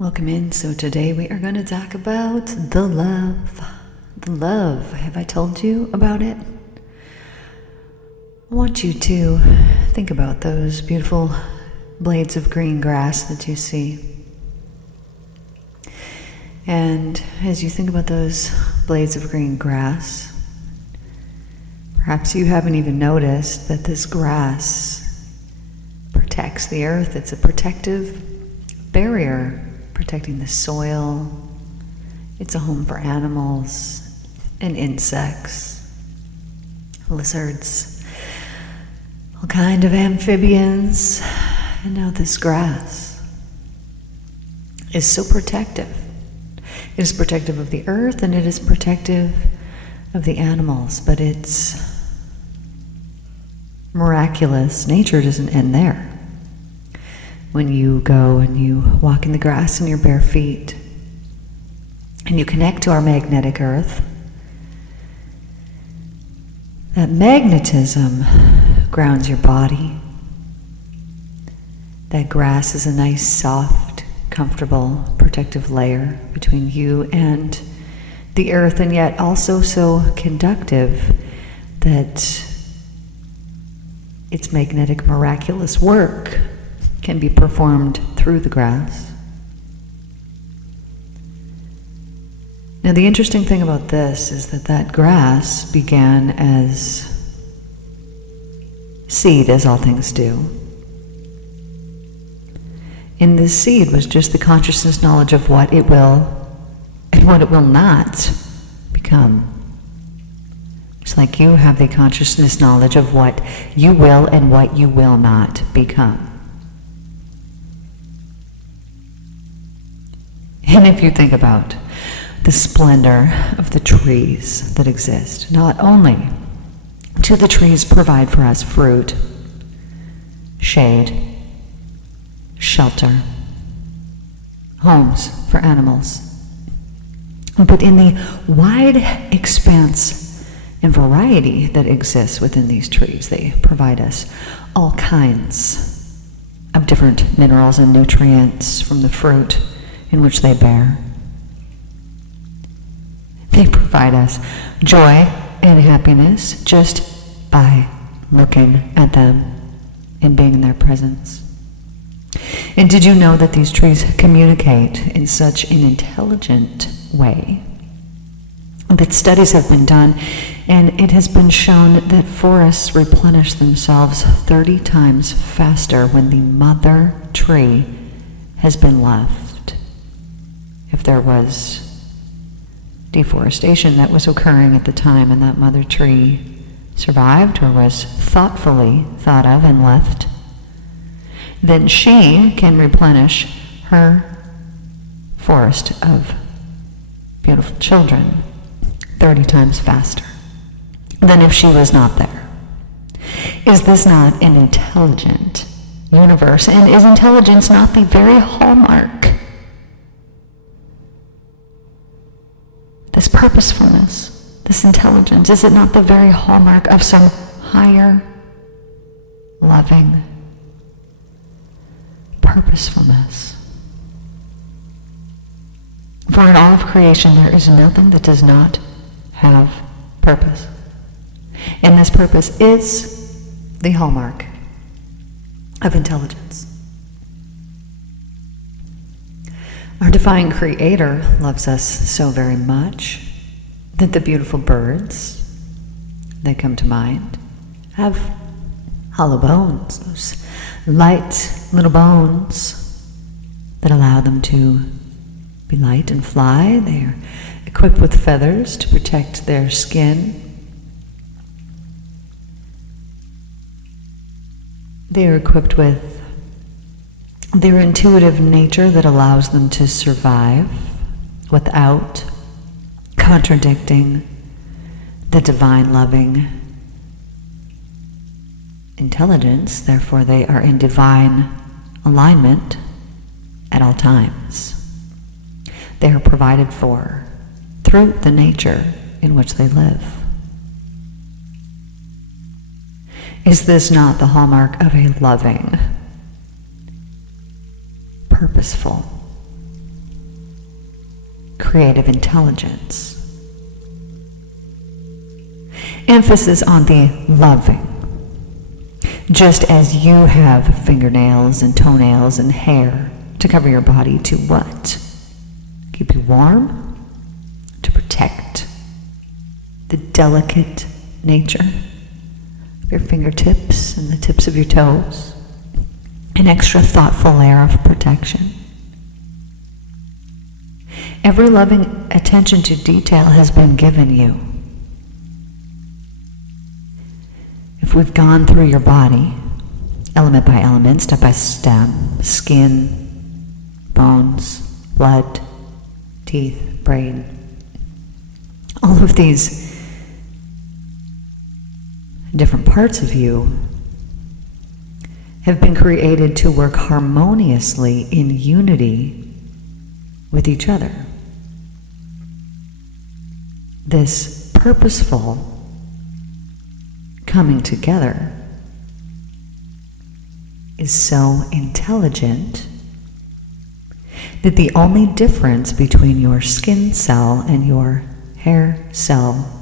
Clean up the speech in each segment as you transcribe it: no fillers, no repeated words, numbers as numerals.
Welcome in. So today we are going to talk about the love. The love. Have I told you about it? I want you to think about those beautiful blades of green grass that you see. And as you think about those blades of green grass, perhaps you haven't even noticed that this grass protects the earth. It's a protective barrier protecting the soil. It's a home for animals and insects, lizards, all kind of amphibians. And now this grass is so protective. It is protective of the earth and it is protective of the animals, but it's miraculous. Nature doesn't end there. When you go and you walk in the grass in your bare feet and you connect to our magnetic earth, that magnetism grounds your body. That grass is a nice, soft, comfortable, protective layer between you and the earth, and yet also so conductive that its magnetic, miraculous work can be performed through the grass. Now, the interesting thing about this is that grass began as seed, as all things do. In this seed was just the consciousness knowledge of what it will and what it will not become. Just like you have the consciousness knowledge of what you will and what you will not become. And if you think about the splendor of the trees that exist, not only do the trees provide for us fruit, shade, shelter, homes for animals, but in the wide expanse and variety that exists within these trees, they provide us all kinds of different minerals and nutrients from the fruit in which they bear. They provide us joy and happiness just by looking at them and being in their presence. And did you know that these trees communicate in such an intelligent way that studies have been done, and it has been shown that forests replenish themselves 30 times faster when the mother tree has been left? If there was deforestation that was occurring at the time and that mother tree survived or was thoughtfully thought of and left, then she can replenish her forest of beautiful children 30 times faster than if she was not there. Is this not an intelligent universe? And is intelligence not the very hallmark? This purposefulness, this intelligence, is it not the very hallmark of some higher, loving purposefulness? For in all of creation there is nothing that does not have purpose. And this purpose is the hallmark of intelligence. Our divine Creator loves us so very much that the beautiful birds that come to mind have hollow bones, those light little bones that allow them to be light and fly. They are equipped with feathers to protect their skin. They are equipped with their intuitive nature that allows them to survive without contradicting the divine loving intelligence. Therefore, they are in divine alignment at all times. They are provided for through the nature in which they live. Is this not the hallmark of a loving, purposeful, creative intelligence. Emphasis on the loving. Just as you have fingernails and toenails and hair to cover your body to what? Keep you warm? To protect the delicate nature of your fingertips and the tips of your toes. An extra thoughtful layer of protection. Every loving attention to detail has been given you. If we've gone through your body, element by element, step by step, skin, bones, blood, teeth, brain, all of these different parts of you have been created to work harmoniously in unity with each other. This purposeful coming together is so intelligent that the only difference between your skin cell and your hair cell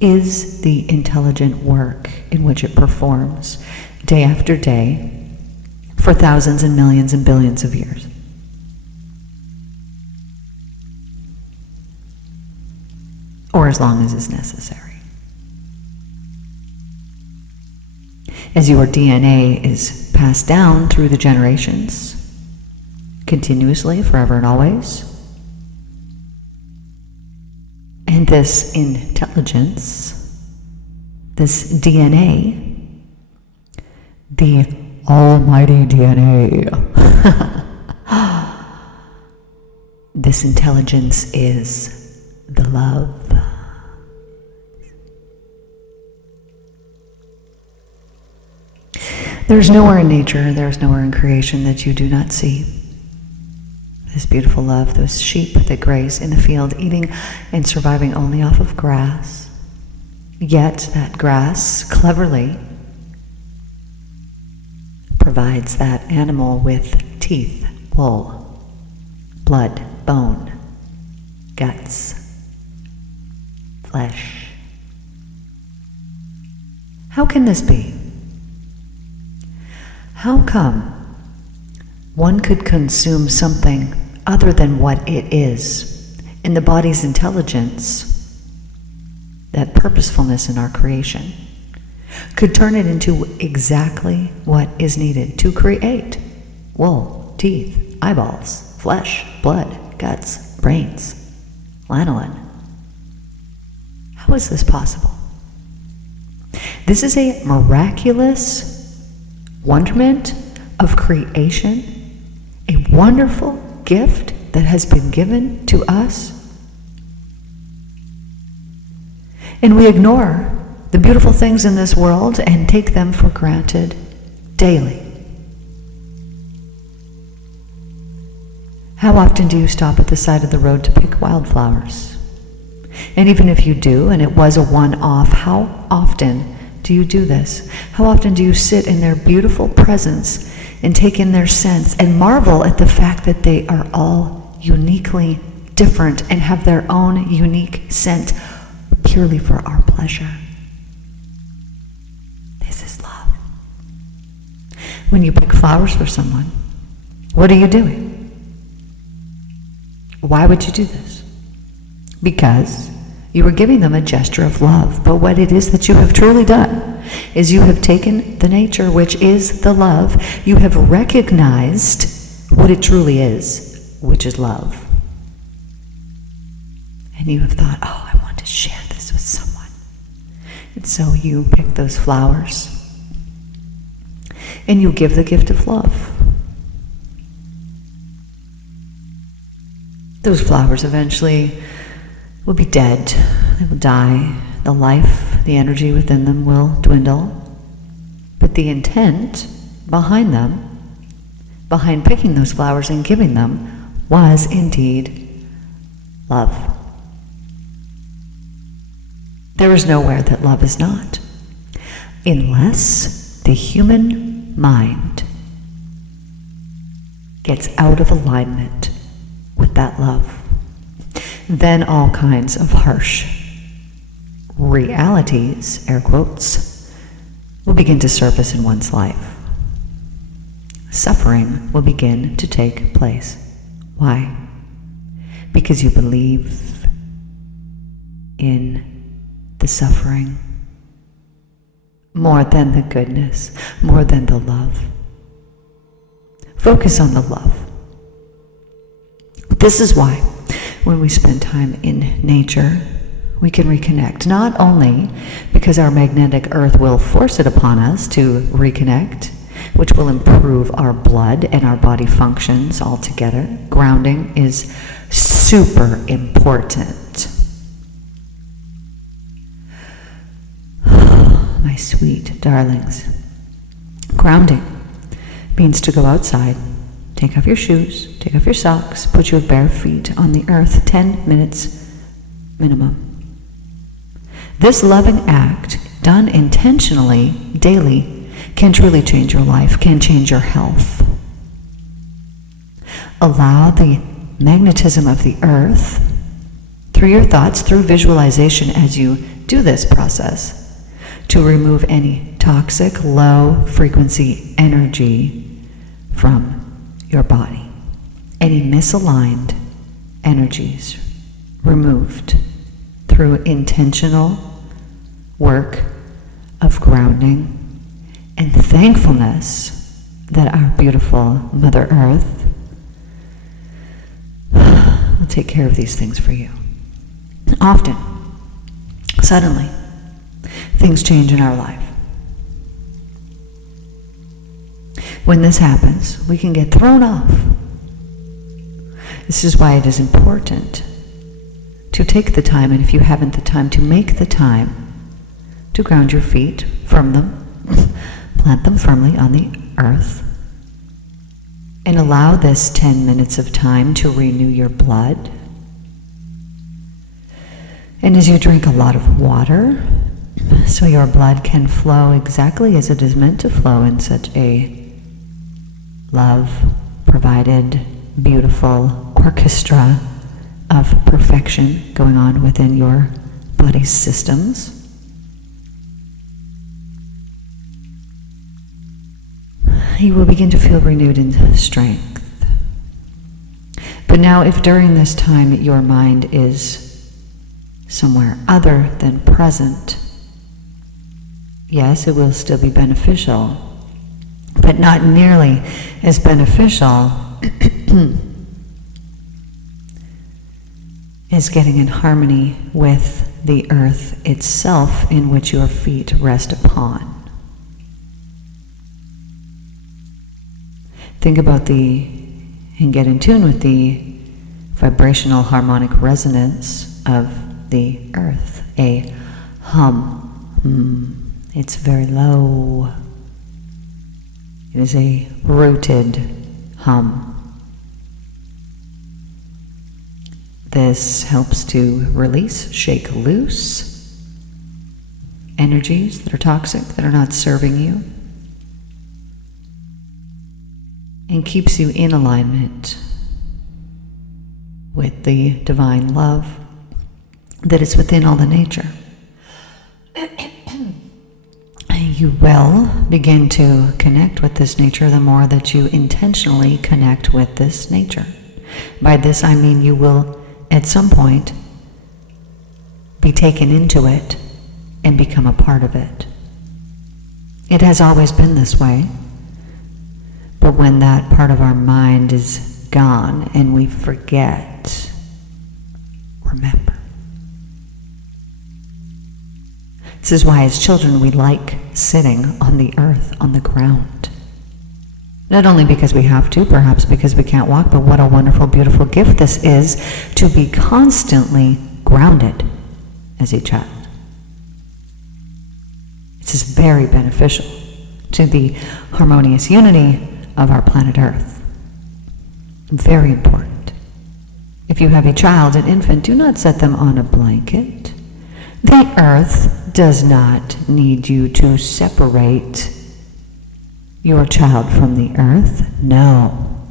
is the intelligent work in which it performs day after day for thousands and millions and billions of years. Or as long as is necessary. As your DNA is passed down through the generations, continuously, forever and always, and this intelligence, this DNA, the almighty DNA, this intelligence is the love. There's nowhere in nature, there's nowhere in creation that you do not see this beautiful love, those sheep that graze in the field, eating and surviving only off of grass. Yet that grass cleverly provides that animal with teeth, wool, blood, bone, guts, flesh. How can this be? How come one could consume something other than what it is in the body's intelligence, that purposefulness in our creation, could turn it into exactly what is needed to create wool, teeth, eyeballs, flesh, blood, guts, brains, lanolin? How is this possible? This is a miraculous wonderment of creation, a wonderful gift that has been given to us. And we ignore the beautiful things in this world and take them for granted daily. How often do you stop at the side of the road to pick wildflowers? And even if you do, and it was a one-off, how often do you do this? How often do you sit in their beautiful presence and take in their scents and marvel at the fact that they are all uniquely different and have their own unique scent purely for our pleasure? This is love. When you pick flowers for someone, what are you doing? Why would you do this? Because you are giving them a gesture of love. But what it is that you have truly done is you have taken the nature, which is the love, you have recognized what it truly is, which is love. And you have thought, oh, I want to share this with someone. And so you pick those flowers and you give the gift of love. Those flowers eventually will be dead, they will die, the life, the energy within them will dwindle, but the intent behind them, behind picking those flowers and giving them, was indeed love. There is nowhere that love is not, unless the human mind gets out of alignment with that love. then all kinds of harsh realities, air quotes, will begin to surface in one's life. Suffering will begin to take place. Why? Because you believe in the suffering more than the goodness, more than the love. Focus on the love. This is why when we spend time in nature, we can reconnect, not only because our magnetic earth will force it upon us to reconnect, which will improve our blood and our body functions altogether. Grounding is super important. My sweet darlings. Grounding means to go outside, take off your shoes, take off your socks, put your bare feet on the earth 10 minutes minimum. This loving act, done intentionally, daily, can truly change your life, can change your health. Allow the magnetism of the earth, through your thoughts, through visualization as you do this process, to remove any toxic, low-frequency energy from your body. Any misaligned energies removed through intentional work of grounding and thankfulness that our beautiful Mother Earth will take care of these things for you. Often, suddenly, things change in our life. When this happens, we can get thrown off. This is why it is important to take the time, and if you haven't the time, to make the time to ground your feet, firm them, plant them firmly on the earth, and allow this 10 minutes of time to renew your blood. And as you drink a lot of water, so your blood can flow exactly as it is meant to flow in such a love-provided, beautiful orchestra of perfection going on within your body's systems. You will begin to feel renewed in strength. But now, if during this time your mind is somewhere other than present, yes, it will still be beneficial, but not nearly as beneficial as getting in harmony with the earth itself in which your feet rest upon. Think about and get in tune with the vibrational harmonic resonance of the earth. A hum. It's very low. It is a rooted hum. This helps to release, shake loose energies that are toxic, that are not serving you, and keeps you in alignment with the divine love that is within all the nature. You will begin to connect with this nature the more that you intentionally connect with this nature. By this I mean you will at some point be taken into it and become a part of it. It has always been this way, but when that part of our mind is gone and we forget, remember. This is why as children we like sitting on the earth, on the ground. Not only because we have to, perhaps because we can't walk, but what a wonderful, beautiful gift this is to be constantly grounded as a child. This is very beneficial to the harmonious unity of our planet Earth. Very important. If you have a child, an infant, do not set them on a blanket. The earth does not need you to separate your child from the earth. No.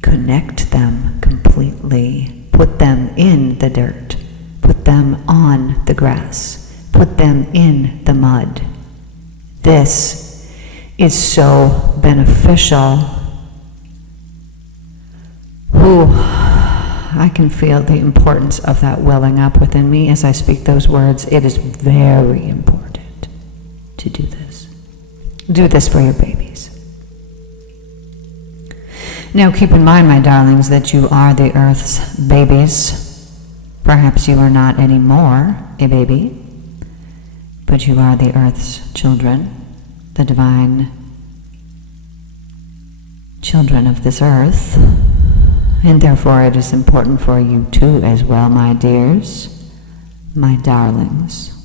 Connect them completely. Put them in the dirt. Put them on the grass. Put them in the mud. This is so beneficial. Ooh, I can feel the importance of that welling up within me as I speak those words. It is very important to do this. Do this for your babies. Now keep in mind, my darlings, that you are the earth's babies. Perhaps you are not anymore a baby, but you are the earth's children, the divine children of this earth. And therefore it is important for you too as well, my dears, my darlings,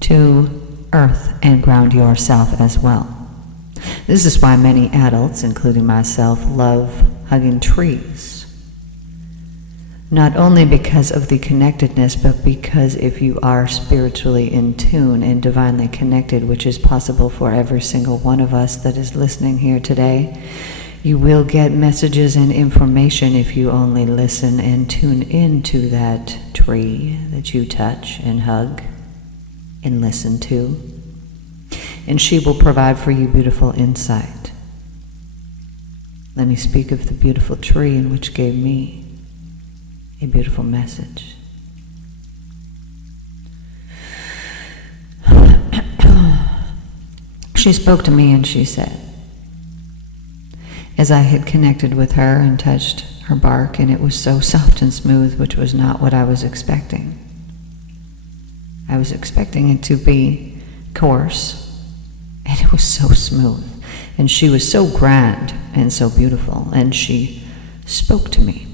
to earth and ground yourself as well. This is why many adults, including myself, love hugging trees. Not only because of the connectedness, but because if you are spiritually in tune and divinely connected, which is possible for every single one of us that is listening here today, you will get messages and information if you only listen and tune into that tree that you touch and hug and listen to. And she will provide for you beautiful insight. Let me speak of the beautiful tree in which gave me a beautiful message. She spoke to me and she said, as I had connected with her and touched her bark, and it was so soft and smooth, which was not what I was expecting. I was expecting it to be coarse, and it was so smooth, and she was so grand and so beautiful, and she spoke to me.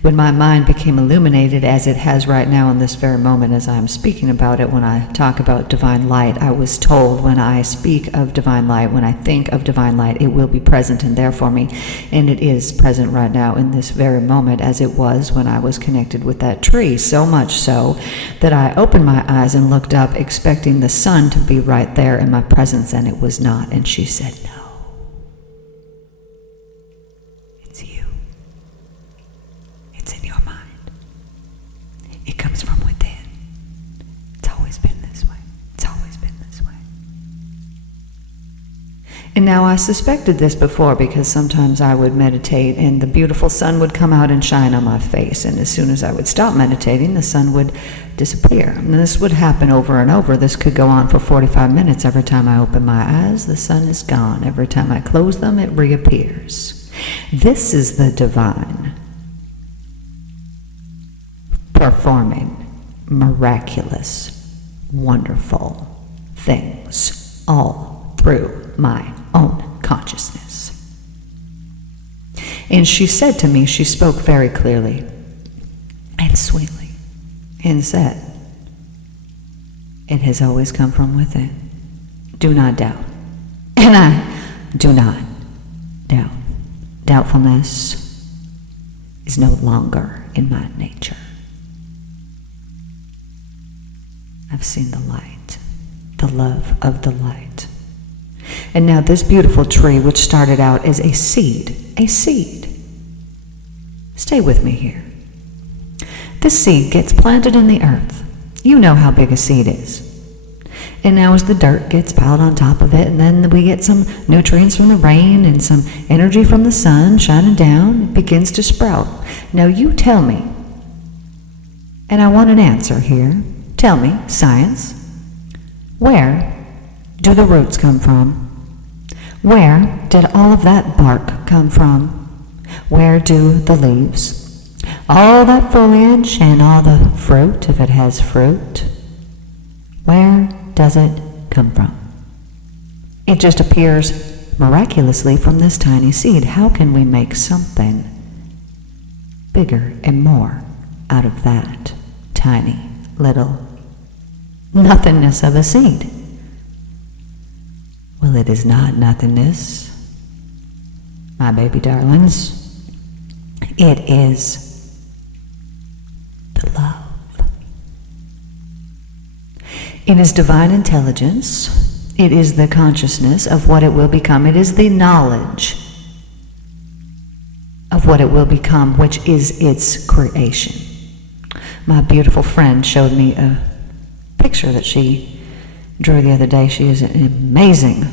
When my mind became illuminated, as it has right now in this very moment as I'm speaking about it, when I talk about divine light, I was told when I speak of divine light, when I think of divine light, it will be present and there for me. And it is present right now in this very moment, as it was when I was connected with that tree, so much so that I opened my eyes and looked up expecting the sun to be right there in my presence, and it was not. And she said, no. It comes from within. It's always been this way. It's always been this way. And now I suspected this before, because sometimes I would meditate and the beautiful sun would come out and shine on my face, and as soon as I would stop meditating, the sun would disappear. And this would happen over and over. This could go on for 45 minutes. Every time I open my eyes, the sun is gone. Every time I close them, it reappears. This is the divine performing miraculous, wonderful things all through my own consciousness. And she said to me, she spoke very clearly and sweetly and said, it has always come from within. Do not doubt. And I do not doubt. Doubtfulness is no longer in my nature. I've seen the light, the love of the light. And now this beautiful tree, which started out as a seed. Stay with me here. This seed gets planted in the earth. You know how big a seed is. And now as the dirt gets piled on top of it, and then we get some nutrients from the rain and some energy from the sun shining down, it begins to sprout. Now you tell me, and I want an answer here. Tell me, science, where do the roots come from? Where did all of that bark come from? Where do the leaves, all that foliage and all the fruit, if it has fruit, where does it come from? It just appears miraculously from this tiny seed. How can we make something bigger and more out of that tiny little nothingness of a seed? Well, it is not nothingness, my baby darlings. It is the love. It is divine intelligence. It is the consciousness of what it will become. It is the knowledge of what it will become, which is its creation. My beautiful friend showed me a picture that she drew the other day. She is an amazing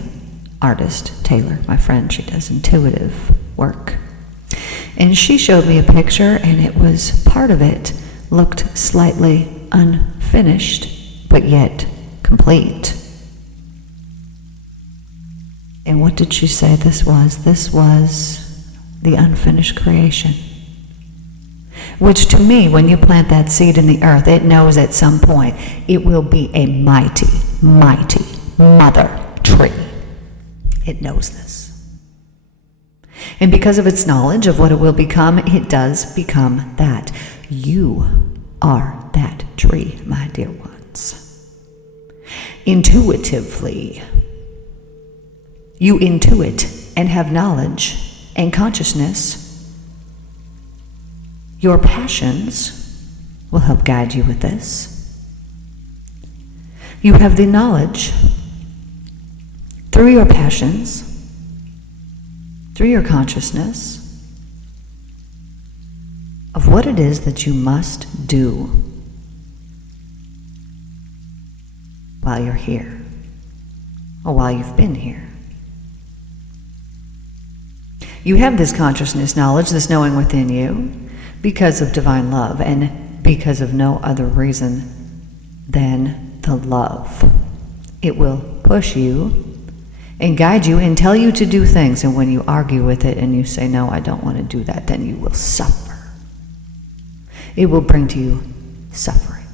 artist, Taylor, my friend. She does intuitive work. And she showed me a picture, and it was, part of it looked slightly unfinished, but yet complete. And what did she say this was? This was the unfinished creation. Which to me, when you plant that seed in the earth, it knows at some point it will be a mighty, mighty mother tree. It knows this. And because of its knowledge of what it will become, it does become that. You are that tree, my dear ones. Intuitively, you intuit and have knowledge and consciousness. Your passions will help guide you with this. You have the knowledge through your passions, through your consciousness, of what it is that you must do while you're here, or while you've been here. You have this consciousness knowledge, this knowing within you, because of divine love, and because of no other reason than the love. It will push you and guide you and tell you to do things, and when you argue with it and you say, no, I don't want to do that, then you will suffer. It will bring to you suffering.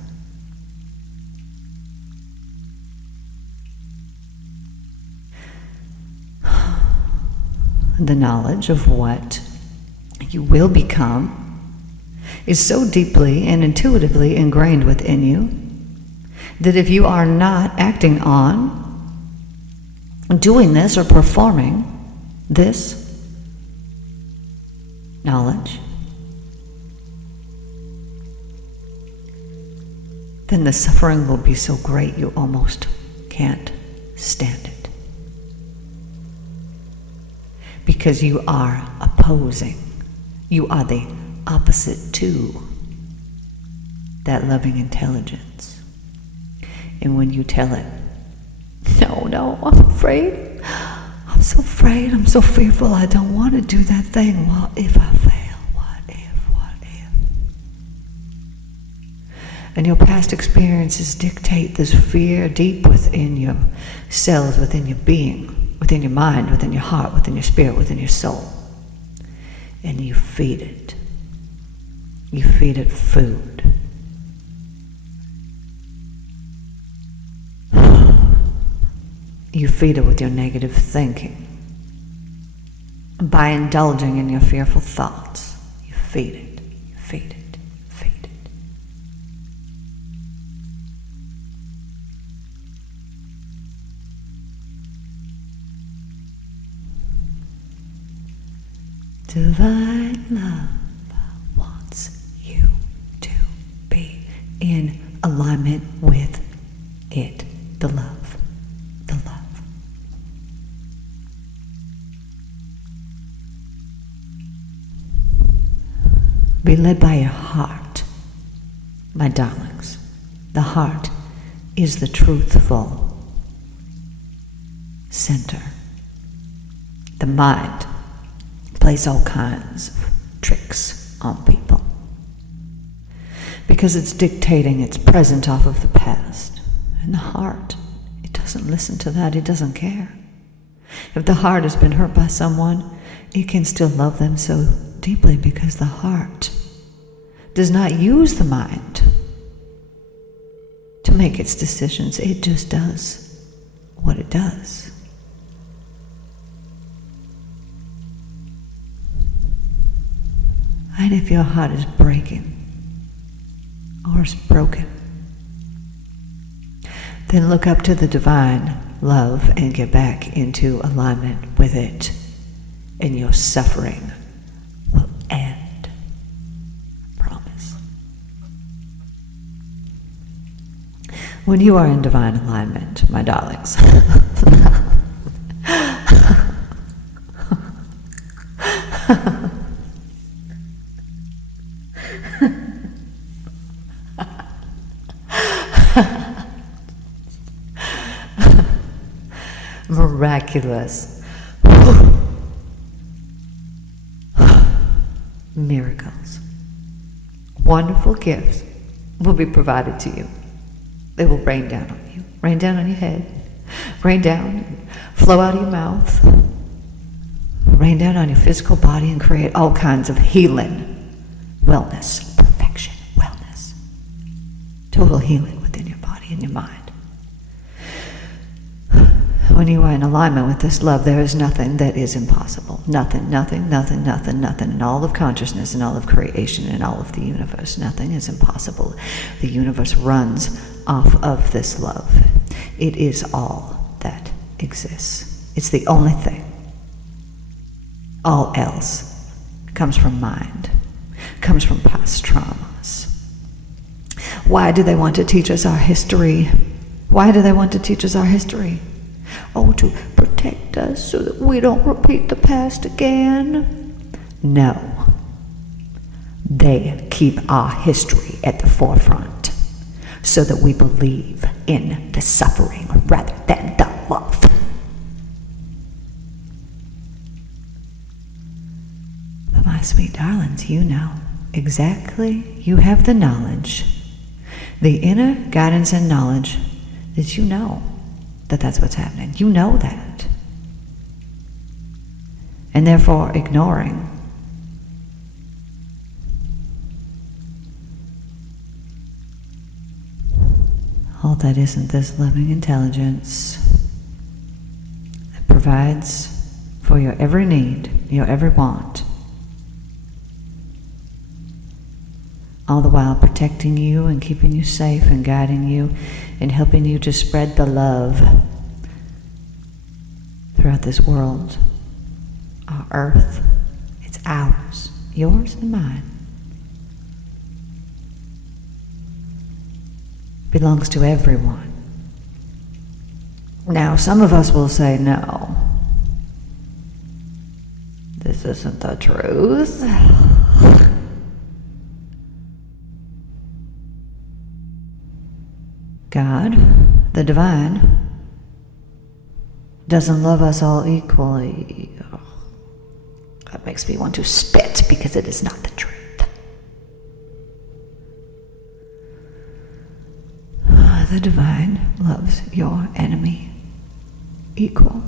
The knowledge of what you will become is so deeply and intuitively ingrained within you that if you are not acting on doing this or performing this knowledge, then the suffering will be so great you almost can't stand it. Because you are opposing. You are the opposite to that loving intelligence. And when you tell it, no, I'm afraid. I'm so afraid. I'm so fearful. I don't want to do that thing. What if I fail? What if? And your past experiences dictate this fear deep within your cells, within your being, within your mind, within your heart, within your spirit, within your soul. And you feed it. You feed it food. You feed it with your negative thinking. By indulging in your fearful thoughts, you feed it, you feed it, you feed it. Divine love wants you to be in alignment with it, the love, the love. Be led by your heart, my darlings. The heart is the truthful center. The mind plays all kinds of tricks on people because it's dictating its present off of the past. And the heart, it doesn't listen to that. It doesn't care. If the heart has been hurt by someone, it can still love them so deeply because the heart does not use the mind to make its decisions. It just does what it does. And if your heart is breaking or is broken, then look up to the divine love and get back into alignment with it, and your suffering will end. I promise. When you are in divine alignment, my darlings, miraculous miracles, wonderful gifts will be provided to you. They will rain down on you, rain down on your head, rain down, flow out of your mouth, rain down on your physical body and create all kinds of healing, wellness, perfection, wellness, total healing within your body and your mind. When you are in alignment with this love, there is nothing that is impossible. Nothing, nothing, nothing, nothing, nothing. In all of consciousness, in all of creation, in all of the universe, nothing is impossible. The universe runs off of this love. It is all that exists. It's the only thing. All else comes from mind, comes from past traumas. Why do they want to teach us our history? Why do they want to teach us our history? Oh, to protect us so that we don't repeat the past again? No. They keep our history at the forefront so that we believe in the suffering rather than the love. But my sweet darlings, you know exactly, you have the knowledge, the inner guidance and knowledge that you know that that's what's happening. You know that. And therefore ignoring all that isn't this loving intelligence that provides for your every need, your every want, all the while protecting you and keeping you safe and guiding you and helping you to spread the love throughout this world, our earth. It's ours, yours and mine. Belongs to everyone. Now, some of us will say, no, this isn't the truth. God, the divine, doesn't love us all equally. That makes me want to spit because it is not the truth. The divine loves your enemy equal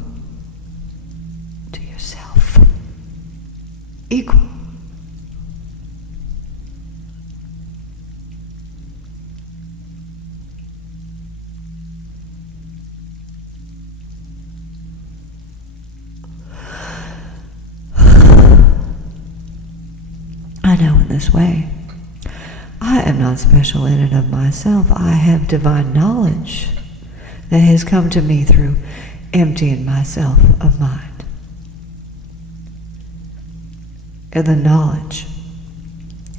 to yourself. Equal. I know in this way, I am not special in and of myself. I have divine knowledge that has come to me through emptying myself of mind. And the knowledge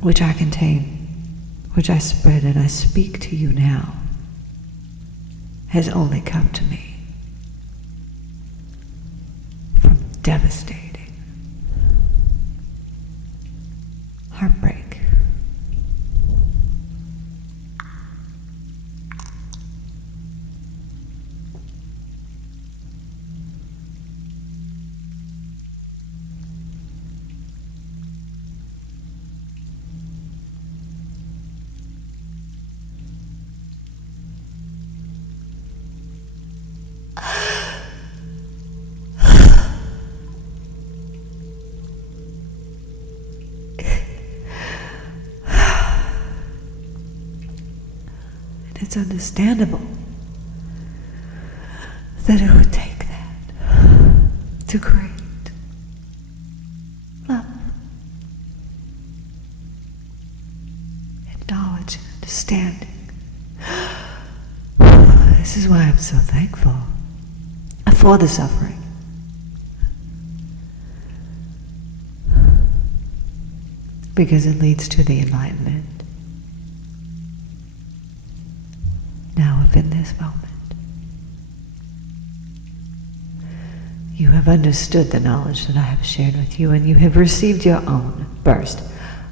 which I contain, which I spread and I speak to you now, has only come to me from devastating heartbreak. It's understandable that it would take that to create love and knowledge and understanding. This is why I'm so thankful for the suffering. Because it leads to the enlightenment. Now, if in this moment you have understood the knowledge that I have shared with you, and you have received your own burst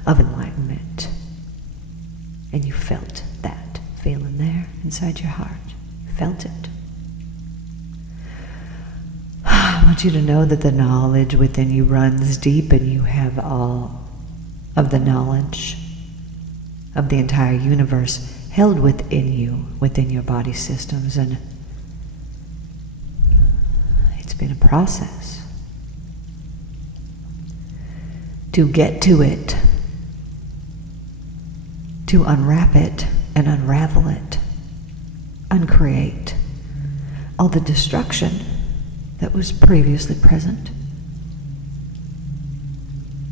of enlightenment, and you felt that feeling there inside your heart, you felt it. I want you to know that the knowledge within you runs deep, and you have all of the knowledge of the entire universe held within you, within your body systems, and it's been a process to get to it, to unwrap it and unravel it, uncreate all the destruction that was previously present.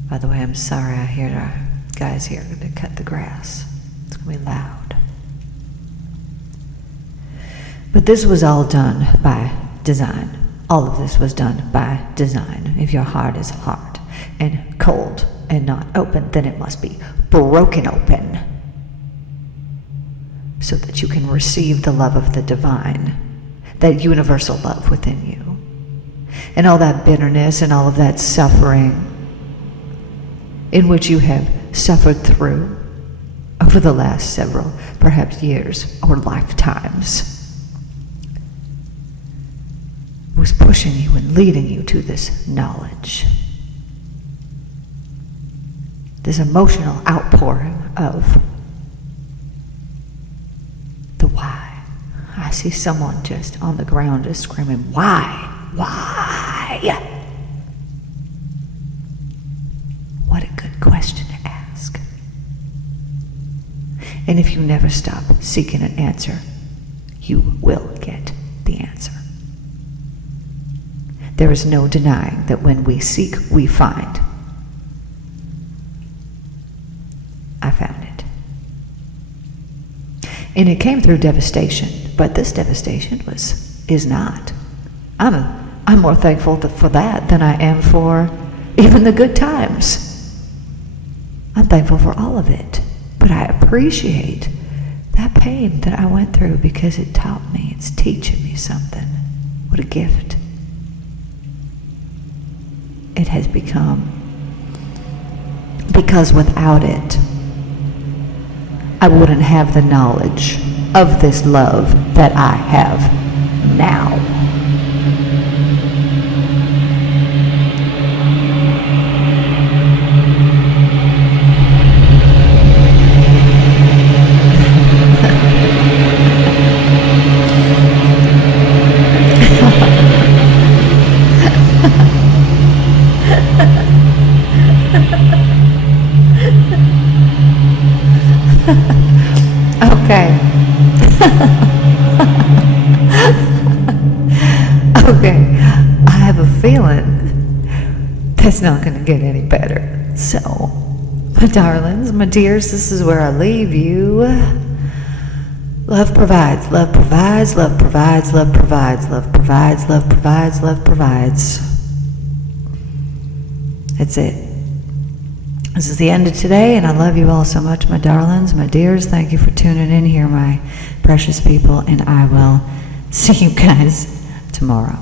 By the way, I'm sorry, I hear our guys here to cut the grass. It's going to be loud. But this was all done by design. All of this was done by design. If your heart is hard and cold and not open, then it must be broken open, so that you can receive the love of the divine, that universal love within you. And all that bitterness and all of that suffering in which you have suffered through over the last several, perhaps years or lifetimes, was pushing you and leading you to this knowledge, this emotional outpouring of the why. I see someone just on the ground just screaming, why? Why? What a good question to ask. And if you never stop seeking an answer, you will get the answer. There is no denying that when we seek, we find. I found it. And it came through devastation, but this devastation is not. I'm more thankful for that than I am for even the good times. I'm thankful for all of it, but I appreciate that pain that I went through because it taught me, it's teaching me something. What a gift it has become. Because without it, I wouldn't have the knowledge of this love that I have now. Okay. Okay. I have a feeling that's not going to get any better. So, my darlings, my dears, this is where I leave you. Love provides, love provides, love provides, love provides, love provides, love provides, love provides. That's it. This is the end of today, and I love you all so much, my darlings, my dears. Thank you for tuning in here, my precious people, and I will see you guys tomorrow.